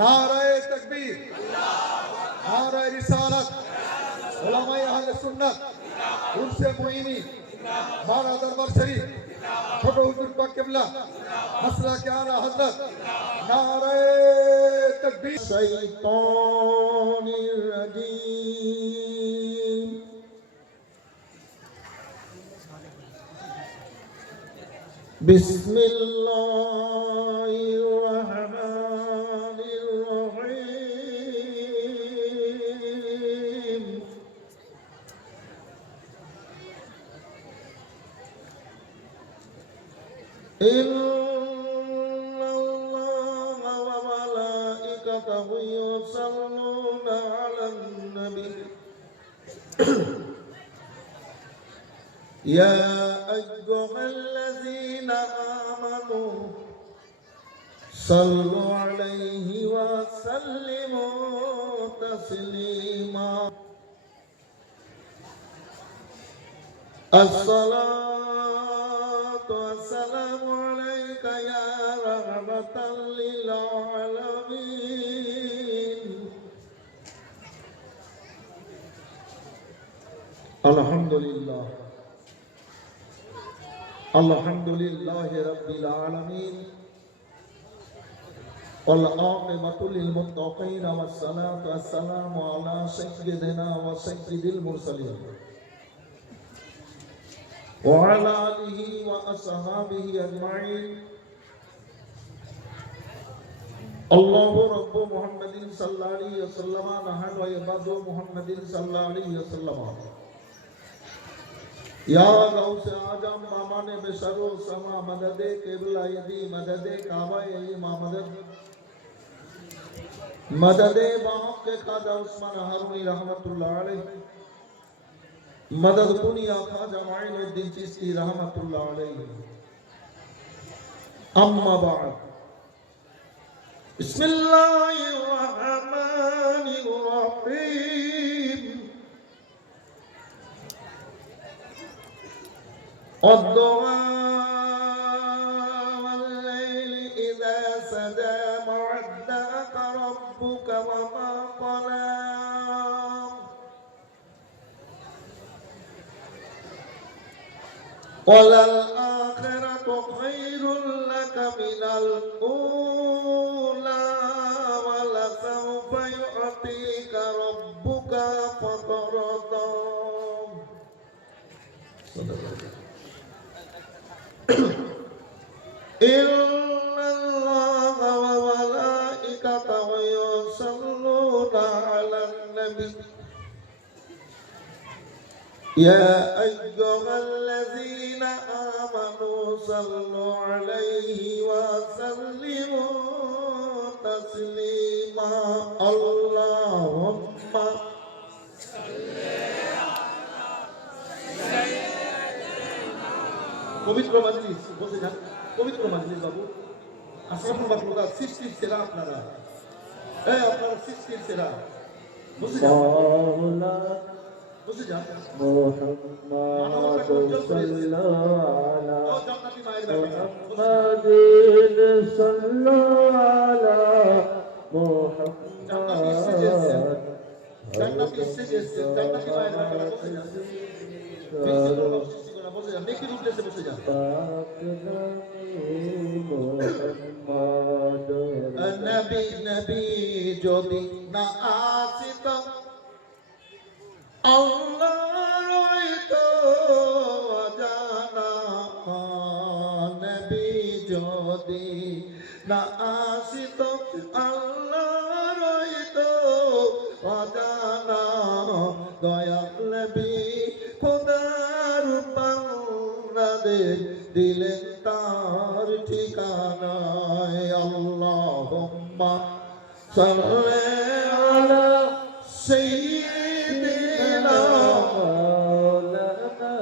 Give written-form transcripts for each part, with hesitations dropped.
নারায়ে তাকবীর, নারায়ে রিসালাত, উলামায়ে আহলে সুন্নাত, উরসে মুঈনি, বারা দরবার শরীফ, ছোট হুজুর পাক কিবলা, মাসলাকে আলা হযরত, নারায়ে তাকবীর। শাইতানির রাজীম। বিসমিল্লাহির রহমানির রহিম। ইন্নাল্লাহা ওয়া মালাইকাতাহু ইউসাল্লুনা আলান নাবী ইয়া আইয়ুহাল্লাযীনা আমানু সাল্লু আলাইহি ওয়া সাল্লিমু তাসলিমা। আসসালাতু ওয়াসসালামু আলাইকা ইয়া রাহমাতাল লিল আলামিন। আলহামদুলিল্লাহ, আলহামদুলিল্লাহি রাব্বিল আলামিন, ওয়াল আকিবাতু লিল মুত্তাকিন, ওয়াস সালাতু ওয়াস সালামু আলা সাইয়্যিদিনা ওয়া সাইয়্যিদিল মুরসালিন ওয়া আলা আলিহি ওয়া আসহাবিহি আজমাইন। আল্লাহু রাব্বু মুহাম্মাদিন সাল্লাল্লাহু আলাইহি ওয়াসাল্লাম, নাহানু ওয়া ইবাদু মুহাম্মাদিন সাল্লাল্লাহু আলাইহি ওয়াসাল্লাম। या गौसे आजम मामाने बेशरो समा मददे केबला यदी मददे काबा इमा मदद मददे बाप के खाजा उस्मान हारूनी रहमतुल्लाह अलैह मदद कुनिया खाजा माइनुद्दीन चिश्ती रहमतुल्लाह अलैह। अम्मा बाद, बिस्मिल्लाहिर रहमानिर रहीम। والضحى والليل إذا سجى ما ودعك ربك وما قلى وللآخرة خير لك من الأولى ولسوف يعطيك ربك فترضى. إن الله وملائكته يصلون على النبي يا أيها الذين آمنوا صلوا عليه وسلموا تسليما. اللهم পবিত্র মাজলিস, বসে যান। পবিত্র মাজলিস বাবু, আশরাফুল মাখলুকাত, সৃষ্টির সেরা আপনারা, আপনারা সৃষ্টির সেরা। বসে যান, বসে যান। মুহাম্মাদুর সাল্লাল্লাহু জান্নাতি মায়ের ব্যাপারে মুহাম্মাদিন সাল্লাল্লাহু আলা মুহাম্মাদ। জান্নাতি এসেছে, জান্নাতি মায়ের ব্যাপারে বসে যান। বসে যান, নেকির উদ্দেশ্যে বসে যান। নবী নবী যদি না আসিত আল্লাহর হইতো জানা। নবী যদি না আসিত আল্লাহর হইতো জানা। দয়াল নবী খোদার বান্দে দিলেন তার ঠিকানায়। আল্লাহুম্মা সাল্লি আলা সাইয়্যিদিনা মাওলানা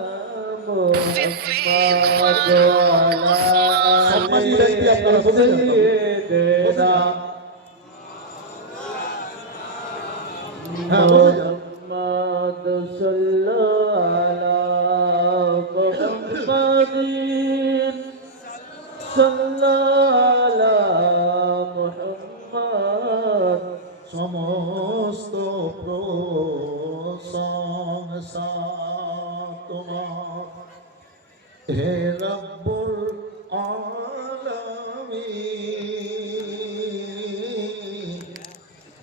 মুহাম্মদ ওয়া আলা সাইয়্যিদিনা মুহাম্মদ সাল্লাল্লাহু আলা মুহাম্মাদিন সাল্লাল্লাহু আলা মুহাম্মাদ সমস্ত প্রশংসা তোমার, হে রব্বুল আলামিন।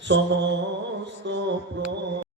সমস্ত